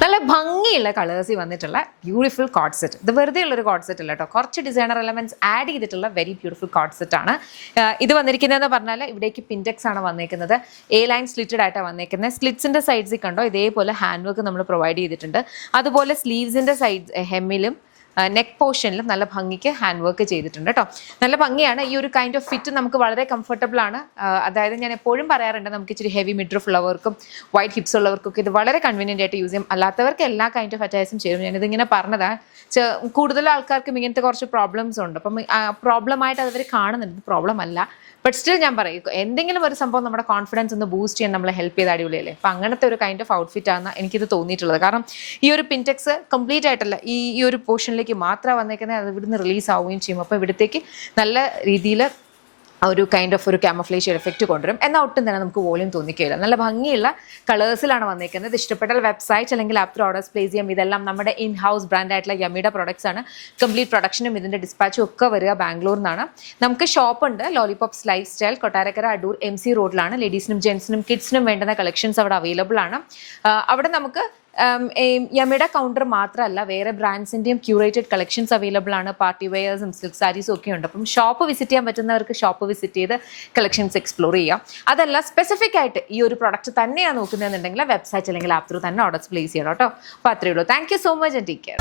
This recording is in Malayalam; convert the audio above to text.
നല്ല ഭംഗിയുള്ള കളേഴ്സിൽ വന്നിട്ടുള്ള ബ്യൂട്ടിഫുൾ കോഡ് സെറ്റ്. ഇത് വെറുതെ ഉള്ളൊരു കോഡ് സെറ്റ് അല്ല കേട്ടോ, കുറച്ച് ഡിസൈനർ എലമെന്റ്സ് ആഡ് ചെയ്തിട്ടുള്ള വെരി ബ്യൂട്ടിഫുൾ കോഡ് സെറ്റ് ആണ്. ഇത് വന്നിരിക്കുന്നതെന്ന് പറഞ്ഞാൽ ഇവിടേക്ക് പിൻടെക്സ് ആണ് വന്നിരിക്കുന്നത്. എ ലൈൻ സ്ലിറ്റഡ് ആയിട്ടാണ് വന്നിരിക്കുന്നത്. സ്ലിറ്റ്സിന്റെ സൈഡ്സിൽ കണ്ടോ ഇതേപോലെ ഹാൻഡ് വർക്ക് നമ്മൾ പ്രൊവൈഡ് ചെയ്തിട്ടുണ്ട്. അതുപോലെ സ്ലീവ്സിന്റെ സൈഡ് ഹെമ്മിലും നെക്ക് പോർഷനിലും നല്ല ഭംഗിക്ക് ഹാൻഡ് വർക്ക് ചെയ്തിട്ടുണ്ട് കേട്ടോ. നല്ല ഭംഗിയാണ്. ഈ ഒരു കൈൻഡ് ഓഫ് ഫിറ്റ് നമുക്ക് വളരെ കംഫർട്ടബിൾ ആണ്. അതായത് ഞാൻ എപ്പോഴും പറയാറുണ്ട്, നമുക്ക് ഇച്ചിരി ഹെവി മിഡ്രിഫ് ഉള്ളവർക്കും വൈഡ് ഹിപ്സ് ഉള്ളവർക്കൊക്കെ ഇത് വളരെ കൺവീനിയൻ്റ് ആയിട്ട് യൂസ് ചെയ്യും. അല്ലാത്തവർക്ക് എല്ലാ കൈൻഡ് ഓഫ് അറ്റാച്ചും ചെയ്യും. ഞാനിതിങ്ങനെ പറഞ്ഞതാണ്, കൂടുതൽ ആൾക്കാർക്കും ഇങ്ങനത്തെ കുറച്ച് പ്രോബ്ലംസ് ഉണ്ട്. അപ്പം പ്രോബ്ലമായിട്ട് അവർ കാണുന്നുണ്ട്, പ്രോബ്ലം അല്ല. ബട്ട് സ്റ്റിൽ ഞാൻ പറയും, എന്തെങ്കിലും ഒരു സംഭവം നമ്മുടെ കോൺഫിഡൻസ് ഒന്ന് ബൂസ്റ്റ് ചെയ്യാൻ നമ്മളെ ഹെൽപ്പ് ചെയ്ത് അടിപൊളിയല്ലേ. അപ്പം അങ്ങനത്തെ ഒരു കൈൻഡ് ഓഫ് ഔട്ട്ഫിറ്റ് ആണ് എനിക്കിത് തോന്നിയിട്ടുള്ളത്. കാരണം ഈ ഒരു പിൻടെക്സ് കംപ്ലീറ്റ് ആയിട്ടല്ല, ഈ ഒരു പോർഷനിലേക്ക് മാത്രമാണ് വന്നേക്കുന്നത്. അത് ഇവിടുന്ന് റിലീസ് ആവുകയും ചെയ്യും. അപ്പോൾ ഇവിടത്തേക്ക് നല്ല രീതിയിൽ ഒരു കൈൻഡ് ഓഫ് ഒരു ക്യാമഫ്ലേഷ്യൽ എഫക്റ്റ് കൊണ്ടുവരും. എന്നാൽ ഒട്ടും തന്നെ നമുക്ക് വോളിയം തോന്നിക്കുകയില്ല. നല്ല ഭംഗിയുള്ള കളേഴ്സിലാണ് വന്നിരിക്കുന്നത്. ഇത് ഇഷ്ടപ്പെട്ടാൽ വെബ്സൈറ്റ് അല്ലെങ്കിൽ ആപ്പ് ത്രൂ ഓർഡേഴ്സ് പ്ലേസ് ചെയ്യാം. ഇതെല്ലാം നമ്മുടെ ഇൻ ഹൗസ് ബ്രാൻഡ് ആയിട്ടുള്ള യമ്മിയുടെ പ്രൊഡക്ട്സ് ആണ്. കംപ്ലീറ്റ് പ്രൊഡക്ഷനും ഇതിൻ്റെ ഡിസ്പാച്ചും ഒക്കെ വരിക ബാംഗ്ലൂരിൽ നിന്നാണ്. നമുക്ക് ഷോപ്പ് ഉണ്ട്, lollipops life style, Kottarakkara Adoor MC റോഡിലാണ്. ലേഡീസിനും ജെൻസിനും കിഡ്സിനും വേണ്ടുന്ന കളക്ഷൻസ് അവിടെ അവൈലബിൾ ആണ്. അവിടെ നമുക്ക് യമ്മിയുടെ കൗണ്ടർ മാത്രമല്ല, വേറെ ബ്രാൻഡ്സിൻ്റെയും ക്യൂറേറ്റഡ് കളക്ഷൻസ് അവൈലബിൾ ആണ്. പാർട്ടി വെയേഴ്സും സിൽക്ക് സാരീസും ഒക്കെ ഉണ്ട്. അപ്പം ഷോപ്പ് വിസിറ്റ് ചെയ്യാൻ പറ്റുന്നവർക്ക് ഷോപ്പ് വിസിറ്റ് ചെയ്ത് കളക്ഷൻസ് എക്സ്പ്ലോർ ചെയ്യാം. അതല്ല, സ്പെസിഫിക് ആയിട്ട് ഈ ഒരു പ്രൊഡക്റ്റ് തന്നെയാണ് നോക്കുന്നതെന്നുണ്ടെങ്കിൽ വെബ്സൈറ്റ് അല്ലെങ്കിൽ ആപ്പ് ത്രൂ തന്നെ ഓർഡേഴ്സ് പ്ലേസ് ചെയ്യണം കേട്ടോ. അപ്പോൾ അത്രയേ ഉള്ളൂ. Thank you so much and take care.